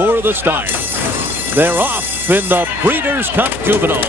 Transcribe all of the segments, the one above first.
before the start. They're off in the Breeders' Cup Juvenile.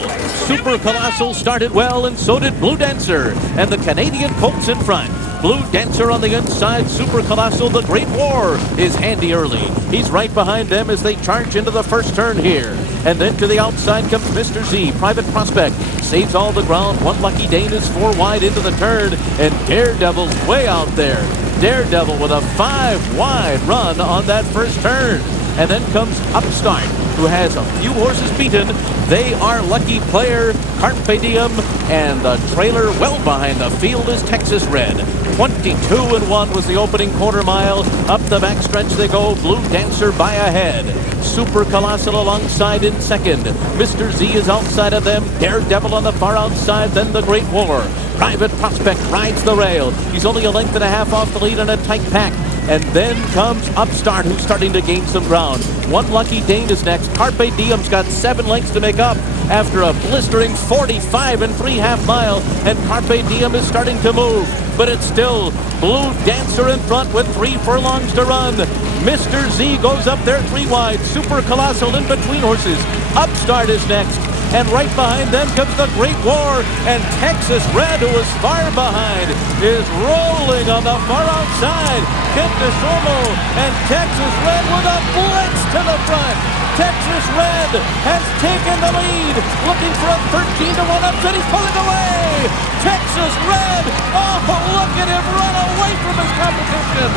Super Colossal started well, and so did Blue Dancer. And the Canadian Colts in front. Blue Dancer on the inside. Super Colossal, the Great War, is handy early. He's right behind them as they charge into the first turn here. And then to the outside comes Mr. Z, Private Prospect. Saves all the ground. One Lucky Dane is 4 wide into the turn. And Daredevil's way out there. Daredevil with a 5 wide run on that first turn. And then comes Upstart, who has a few horses beaten. They are Lucky Player, Carpe Diem, and the trailer well behind the field is Texas Red. 22-1 was the opening quarter mile. Up the backstretch they go. Blue Dancer by ahead. Super Colossal alongside in second. Mr. Z is outside of them. Daredevil on the far outside. Then the Great War. Private Prospect rides the rail. He's only a length and a half off the lead in a tight pack. And then comes Upstart, who's starting to gain some ground. One Lucky Dane is next. Carpe Diem's got 7 lengths to make up after a blistering 45 3/2 mile. And Carpe Diem is starting to move. But it's still Blue Dancer in front with 3 furlongs to run. Mr. Z goes up there 3 wide. Super Colossal in between horses. Upstart is next. And right behind them comes the Great War. And Texas Red, who is far behind, is rolling on the far outside. Kent DeSormo and Texas Red with a blitz to the front. Texas Red has taken the lead, looking for a 13-1 upset. He's pulling away. Texas Red, oh, look at him run away from his competition.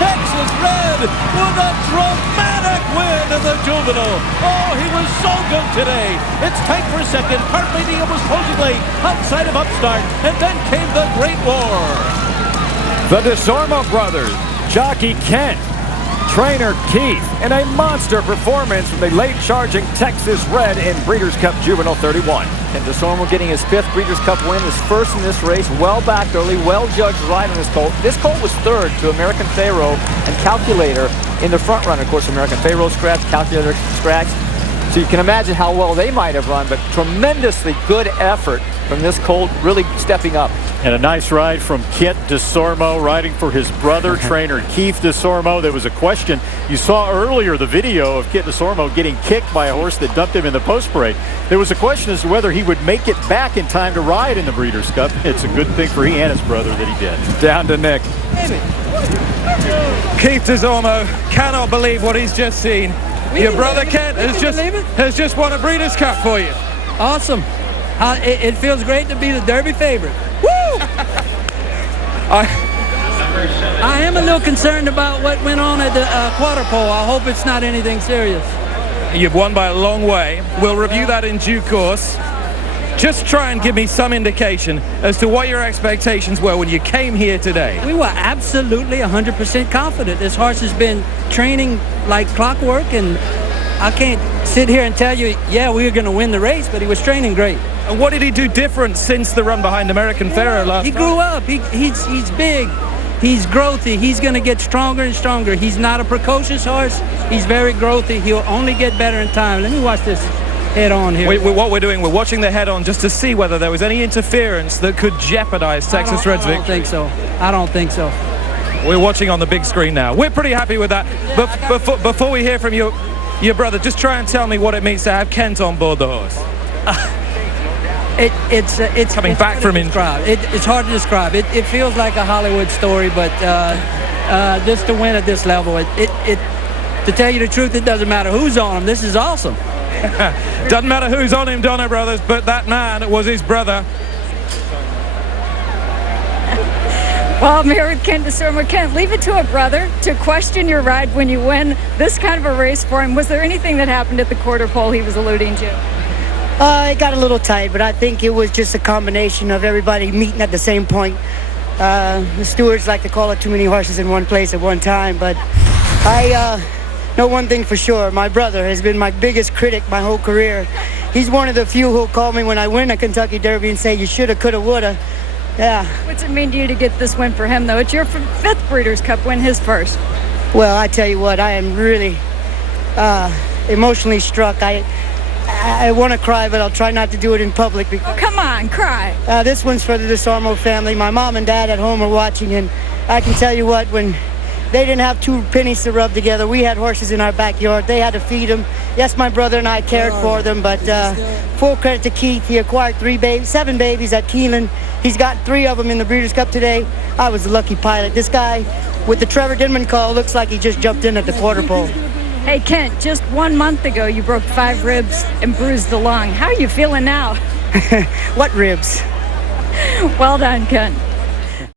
Texas Red with a dramatic win in the Juvenile. Oh, he was so good today. It's tight for second. Carpe Diem was closing late outside of Upstart, and then came the Great War. The DeSormo brothers, Jockey Kent, Trainer Keith, and a monster performance from the late-charging Texas Red in Breeders' Cup Juvenile 31. And DeSormo getting his 5th Breeders' Cup win, his first in this race, well backed early, well-judged ride on this colt. This colt was 3rd to American Pharaoh and Calculator in the front run. Of course, American Pharaoh scratched, Calculator scratched. So you can imagine how well they might have run, but tremendously good effort from this colt, really stepping up. And a nice ride from Kent DeSormo, riding for his brother, trainer Keith DeSormo. There was a question. You saw earlier the video of Kent DeSormo getting kicked by a horse that dumped him in the post parade. There was a question as to whether he would make it back in time to ride in the Breeders' Cup. It's a good thing for he and his brother that he did. Down to Nick. Keith DeSormo cannot believe what he's just seen. Your brother Kent has just won a Breeders' Cup for you. Awesome. It feels great to be the Derby favorite. Woo! I am a little concerned about what went on at the quarter pole. I hope it's not anything serious. You've won by a long way. We'll review that in due course. Just try and give me some indication as to what your expectations were when you came here today. We were absolutely 100% confident. This horse has been training like clockwork, and I can't sit here and tell you, yeah, we were going to win the race, but he was training great. And what did he do different since the run behind American Pharaoh last time? He grew up. He's big. He's growthy. He's going to get stronger and stronger. He's not a precocious horse. He's very growthy. He'll only get better in time. Let me watch this head on here. What we're doing, we're watching the head on just to see whether there was any interference that could jeopardize Texas Red's victory. I don't think so. I don't think so. We're watching on the big screen now. We're pretty happy with that. Yeah, but before we hear from your brother, just try and tell me what it means to have Kent on board the horse. It's coming back from injury. It's hard to describe. It feels like a Hollywood story, but just to win at this level, to tell you the truth, it doesn't matter who's on him. This is awesome. Doesn't matter who's on him, Donner Brothers, but that man was his brother. Well, I'm here with Kent DeSormo. Kent, leave it to a brother to question your ride when you win this kind of a race for him. Was there anything that happened at the quarter pole he was alluding to? It got a little tight, but I think it was just a combination of everybody meeting at the same point. The stewards like to call it too many horses in one place at one time, but I know one thing for sure. My brother has been my biggest critic my whole career. He's one of the few who'll call me when I win a Kentucky Derby and say, you shoulda, coulda, woulda. Yeah. What's it mean to you to get this win for him, though? It's your 5th Breeders' Cup win, his first. Well, I tell you what, I am really emotionally struck. I want to cry, but I'll try not to do it in public. Oh, come on, cry. This one's for the DeSormo family. My mom and dad at home are watching, and I can tell you what, when They didn't have two pennies to rub together. We had horses in our backyard. They had to feed them. Yes, my brother and I cared for them, but full credit to Keith. He acquired 7 babies at Keeneland. He's got 3 of them in the Breeders' Cup today. I was the lucky pilot. This guy with the Trevor Denman call looks like he just jumped in at the quarter pole. Hey, Kent, just 1 month ago, you broke 5 ribs and bruised the lung. How are you feeling now? What ribs? Well done, Kent.